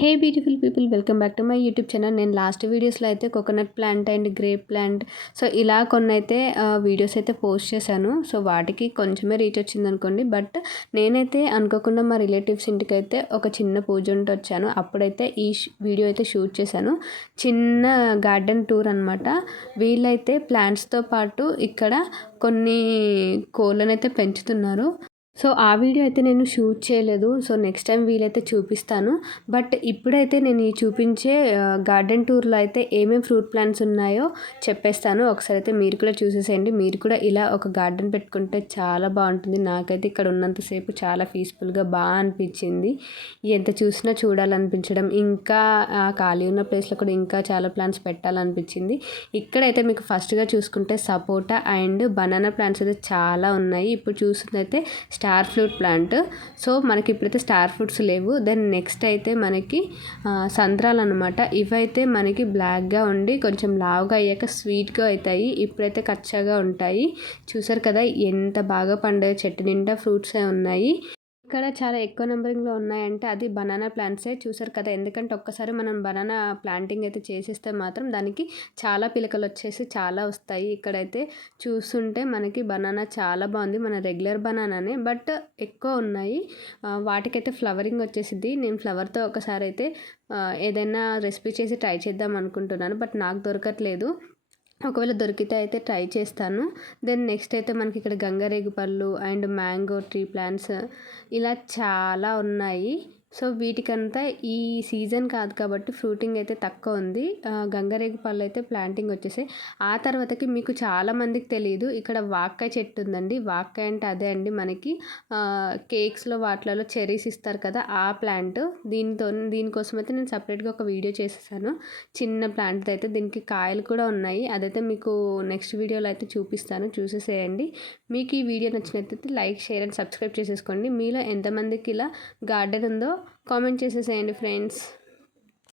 Hey beautiful people welcome back to my YouTube channel. నేను last వీడియోస్లో అయితే coconut plant and grape plant so ఇలా కొన్ని అయితే వీడియోస్ అయితే పోస్ట్ చేశాను. సో వాటికి కొంచెమే రీచ్ వచ్చింది అనుకోండి. బట్ నేనైతే అనుకోకుండా మా రిలేటివ్స్ ఇంటికి అయితే ఒక చిన్న పూజ ఉంటే వచ్చాను. అప్పుడైతే ఈ వీడియో అయితే షూట్ చేశాను. చిన్న గార్డెన్ టూర్ అనమాట వీళ్ళైతే ప్లాంట్స్తో పాటు ఇక్కడ కొన్ని కోళ్ళనైతే పెంచుతున్నారు. సో ఆ వీడియో అయితే నేను షూట్ చేయలేదు. సో నెక్స్ట్ టైం వీలైతే చూపిస్తాను. బట్ ఇప్పుడైతే నేను ఈ చూపించే గార్డెన్ టూర్లో అయితే ఏమేమి ఫ్రూట్ ప్లాంట్స్ ఉన్నాయో చెప్పేస్తాను. ఒకసారి అయితే మీరు కూడా చూసేసేయండి. మీరు కూడా ఇలా ఒక గార్డెన్ పెట్టుకుంటే చాలా బాగుంటుంది. నాకైతే ఇక్కడ ఉన్నంతసేపు చాలా పీస్ఫుల్గా బాగా అనిపించింది. ఎంత చూసినా చూడాలనిపించడం. ఇంకా ఖాళీ ఉన్న ప్లేస్లో కూడా ఇంకా చాలా ప్లాంట్స్ పెట్టాలనిపించింది. ఇక్కడైతే మీకు ఫస్ట్గా చూసుకుంటే సపోటా అండ్ బనానా ప్లాంట్స్ అయితే చాలా ఉన్నాయి. ఇప్పుడు చూస్తుందైతే star star fruit plant. So మనకి ఇప్పుడైతే స్టార్ ఫ్రూట్స్ లేవు. దెన్ నెక్స్ట్ అయితే మనకి సంత్రాలు అనమాట ఇవైతే మనకి బ్లాక్గా ఉండి కొంచెం లావుగా అయ్యాక స్వీట్గా అవుతాయి ఇప్పుడైతే కచ్చగా ఉంటాయి. చూసారు కదా ఎంత బాగా పండే చెట్టు నిండా ఫ్రూట్సే ఉన్నాయి. ఇక్కడ చాలా ఎక్కువ నెంబరింగ్లో ఉన్నాయంటే అది బనానా ప్లాంట్సే చూసారు కదా. ఎందుకంటే ఒక్కసారి మనం బనానా ప్లాంటింగ్ అయితే చేసేస్తే మాత్రం దానికి చాలా పిలకలు వచ్చేసి చాలా వస్తాయి. ఇక్కడైతే చూస్తుంటే మనకి బనానా చాలా బాగుంది. మన రెగ్యులర్ బనానానే బట్ ఎక్కువ ఉన్నాయి. వాటికైతే ఫ్లవరింగ్ వచ్చేసింది నేను ఫ్లవర్తో ఒకసారి అయితే ఏదైనా రెసిపీ చేసి ట్రై చేద్దాం అనుకుంటున్నాను. బట్ నాకు దొరకట్లేదు. ఒకవేళ దొరికితే అయితే ట్రై చేస్తాను. దెన్ నెక్స్ట్ అయితే మనకి ఇక్కడ గంగరేగు పళ్ళు అండ్ మ్యాంగో ట్రీ ప్లాంట్స్ ఇలా చాలా ఉన్నాయి. సో వీటికంతా ఈ సీజన్ కాదు కాబట్టి ఫ్రూటింగ్ అయితే తక్కువ ఉంది. గంగరేగు పళ్ళు అయితే ప్లాంటింగ్ వచ్చేసాయి. ఆ తర్వాతకి మీకు చాలామందికి తెలియదు ఇక్కడ వాక్కాయ చెట్టు ఉందండి. వాక్కాయ అంటే అదే అండి మనకి. కేక్స్లో వాటిలలో చెరీస్ ఇస్తారు కదా ఆ ప్లాంట్. దీనితో దీనికోసం అయితే నేను సపరేట్గా ఒక వీడియో చేసేసాను. చిన్న ప్లాంట్ అయితే దీనికి కాయలు కూడా ఉన్నాయి. అదైతే మీకు నెక్స్ట్ వీడియోలో అయితే చూపిస్తాను. చూసేసేయండి. మీకు ఈ వీడియో నచ్చినట్లయితే లైక్ షేర్ అండ్ సబ్స్క్రైబ్ చేసేసుకోండి. మీలో ఎంతమందికి ఇలా గార్డెన్ ఉందో కామెంట్ చేసేసేయండి ఫ్రెండ్స్.